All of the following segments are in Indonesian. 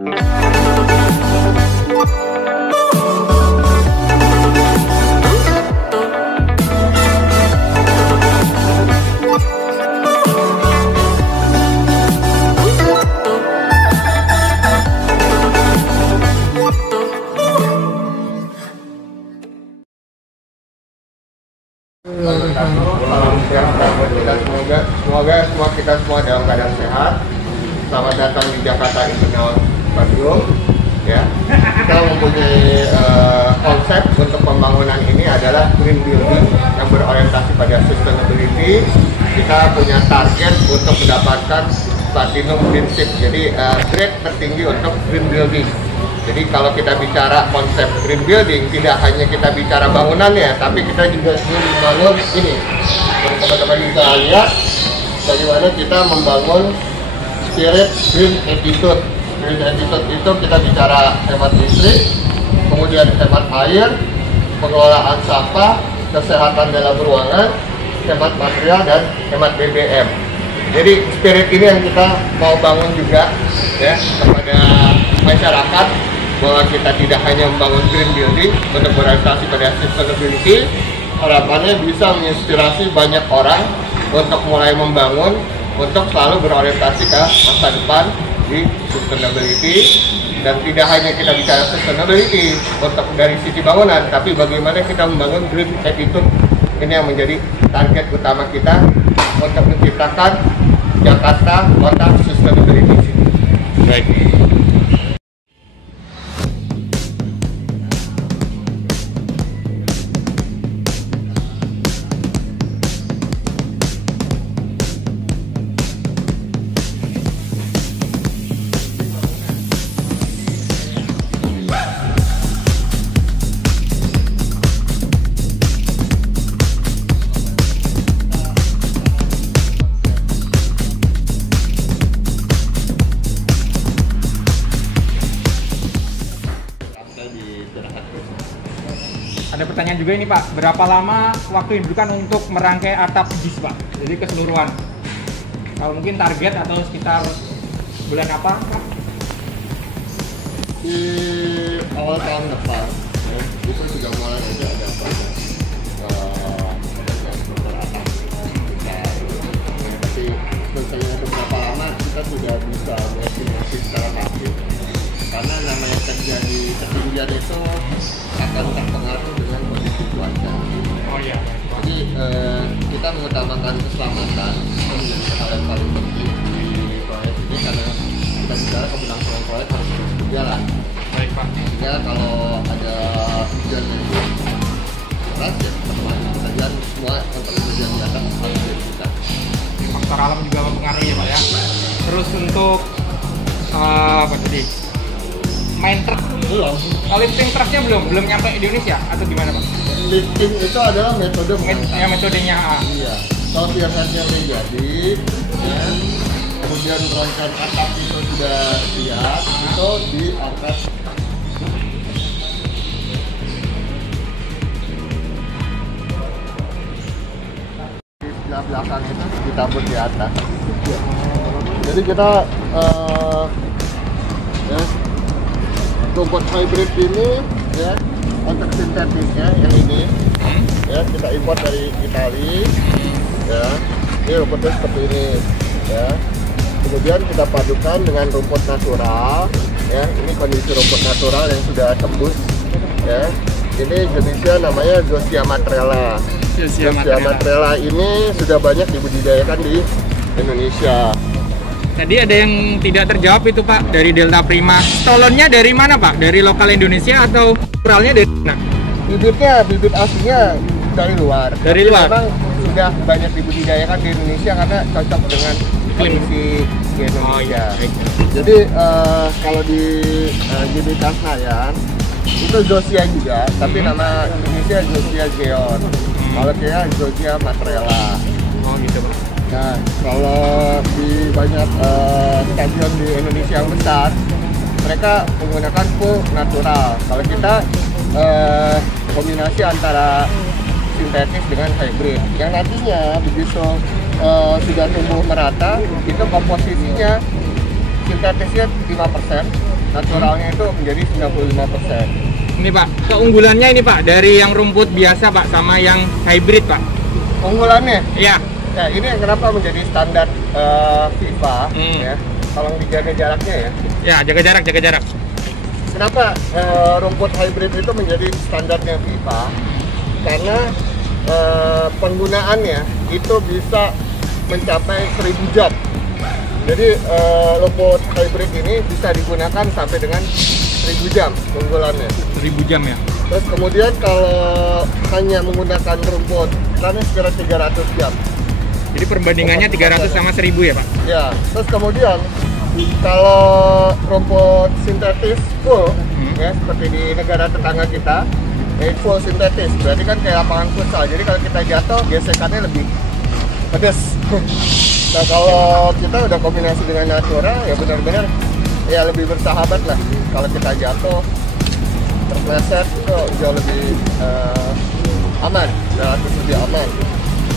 Salam sehat buat kita semoga semua kita semua dalam keadaan sehat. Selamat datang di Jakarta International Stadium. Ya, kita mempunyai konsep untuk pembangunan ini adalah green building yang berorientasi pada sustainability. Kita punya target untuk mendapatkan platinum green chip, jadi grade tertinggi untuk green building. Jadi kalau kita bicara konsep green building, tidak hanya kita bicara bangunannya, tapi kita juga ingin membangun ini. Teman-teman bisa lihat bagaimana kita membangun spirit green attitude. Green attitude itu kita bicara hemat listrik, kemudian hemat air, pengelolaan sampah, kesehatan dalam ruangan, hemat material, dan hemat BBM. Jadi spirit ini yang kita mau bangun juga ya kepada masyarakat, bahwa kita tidak hanya membangun green building untuk berorientasi pada sustainability. Harapannya bisa menginspirasi banyak orang untuk mulai membangun, untuk selalu berorientasi ke masa depan di sustainability. Dan tidak hanya kita bicara sustainability untuk dari sisi bangunan, tapi bagaimana kita membangun green attitude. Ini yang menjadi target utama kita untuk menciptakan Jakarta Kota Sustainability City. Baik. Ada pertanyaan juga ini Pak, berapa lama waktu yang dibutuhkan untuk merangkai atap bis Pak? Jadi keseluruhan. Kalau mungkin target atau sekitar bulan apa Pak? Di awal tahun depan, ya, itu sudah mulai ada proses struktur atap. Tapi selesainya berapa lama kita sudah bisa estimasi secara pasti. Karena namanya terjadi ketinggian itu akan terpengaruh dengan kondisi cuaca. Oh iya. Jadi kita mengutamakan keselamatan itu menjadi hal yang paling penting di proyek ini, karena kita bicara keberlangsungan proyek harus berjalan. Baik Pak. Ya kalau ada hujan yang deras ya kemudian semua yang terjadi di atas harus kita. Faktor alam juga mempengaruhi ya Pak ya. Terus untuk apa tadi? Main truk Belum. lifting truknya belum nyampe Indonesia atau gimana Pak? Lifting itu adalah metode Ya metodenya. Iya. Kalau piasannya udah jadi, ya, kemudian rangkaian atap itu sudah siap, itu diangkat. Di sebelah belakang itu ditabur di atas. Jadi kita ya, rumput hybrid ini ya, untuk sintetisnya yang ini ya kita import dari Itali ya. Ini rumputnya seperti ini ya. Kemudian kita padukan dengan rumput natural ya. Ini kondisi rumput natural yang sudah tembus ya. Ini jenisnya namanya Zosia matrela. Zosia matrela ini sudah banyak dibudidayakan di Indonesia. Tadi ada yang tidak terjawab itu Pak, dari Delta Prima. Stolonnya dari mana Pak? Dari lokal Indonesia atau naturalnya dari mana? Bibit aslinya dari luar. Dari luar? Memang sudah banyak dibudidayakan di Indonesia karena cocok dengan kondisi di Indonesia. Jadi kalau di GBK Senayan itu Zosia juga, tapi nama Indonesia Zosia Geon. Kalau dia Zosia matrela. Oh gitu Pak. Nah, kalau di banyak stadion di Indonesia yang besar, mereka menggunakan full natural. Kalau kita kombinasi antara sintetis dengan hybrid, yang nantinya begitu sudah tumbuh merata, itu komposisinya sintetisnya 5%, naturalnya itu menjadi 95%. Ini Pak, keunggulannya ini Pak dari yang rumput biasa Pak sama yang hybrid Pak. Unggulannya? Iya. Ya, ini yang kenapa menjadi standar FIFA ya. Tolong dijaga jaraknya ya. Ya, jaga jarak, jaga jarak. Kenapa rumput hybrid itu menjadi standarnya FIFA? Karena penggunaannya itu bisa mencapai 1000 jam. Jadi rumput hybrid ini bisa digunakan sampai dengan 1000 jam unggulannya. 1000 jam ya. Terus kemudian kalau hanya menggunakan rumput tanah sekitar 300 jam. Jadi perbandingannya 300 sama 1000 ya Pak? Ya, terus kemudian kalau rumput sintetis full, ya seperti di negara tetangga kita, full sintetis, berarti kan kayak lapangan futsal. Jadi kalau kita jatuh, gesekannya lebih pedes. Nah kalau kita udah kombinasi dengan natural, ya benar-benar ya lebih bersahabat lah. Kalau kita jatuh, terpleset itu jauh lebih aman, relatif lebih aman.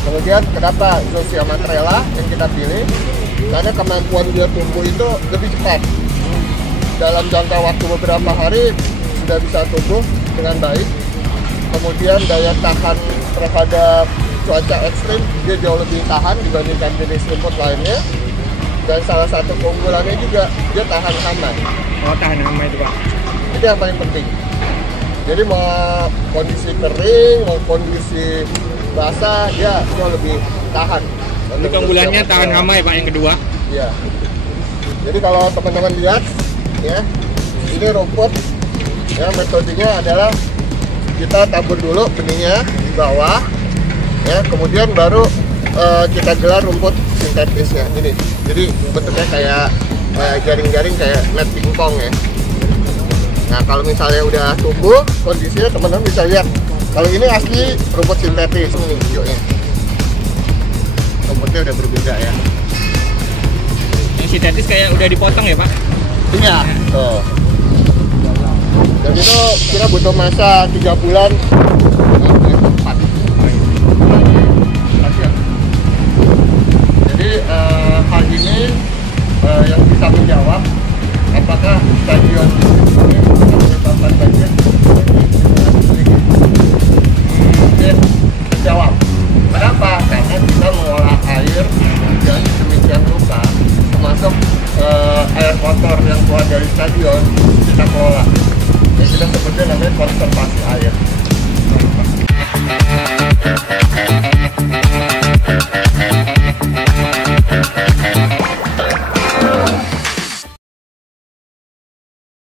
Kemudian kenapa Zosia Matrela yang kita pilih? Karena kemampuan dia tumbuh itu lebih cepat. Dalam jangka waktu beberapa hari sudah bisa tumbuh dengan baik. Kemudian daya tahan terhadap cuaca ekstrim dia jauh lebih tahan dibandingkan jenis rumput lainnya. Dan salah satu keunggulannya juga dia tahan hama. Oh, tahan hama itu Pak. Itu yang paling penting. Jadi mau kondisi kering, mau kondisi basah, dia jauh lebih tahan. Ini keunggulannya tahan hama ya Pak yang kedua? Iya. Jadi kalau teman-teman lihat, ya, ini rumput, ya metodenya adalah kita tabur dulu benihnya di bawah, ya, kemudian baru kita gelar rumput sintetisnya ini. Jadi bentuknya kayak jaring-jaring kayak net pingpong ya. Nah kalau misalnya udah tumbuh kondisinya teman-teman bisa lihat. Kalau ini asli rumput sintetis ini hijaunya. Rumputnya udah berbeda ya. Yang sintetis kayak udah dipotong ya Pak? Iya. Tuh. Dan itu kira butuh masa 3 bulan. Jadi hal ini yang bisa menjawab apakah stadion ini bisa menyebabkan banjir. Mungkin jawab. Kenapa? Karena kita mengolah air yang demikian rupa, termasuk air kotor yang keluar dari stadion kita kelola. Ini kita sebutnya namanya konservasi air.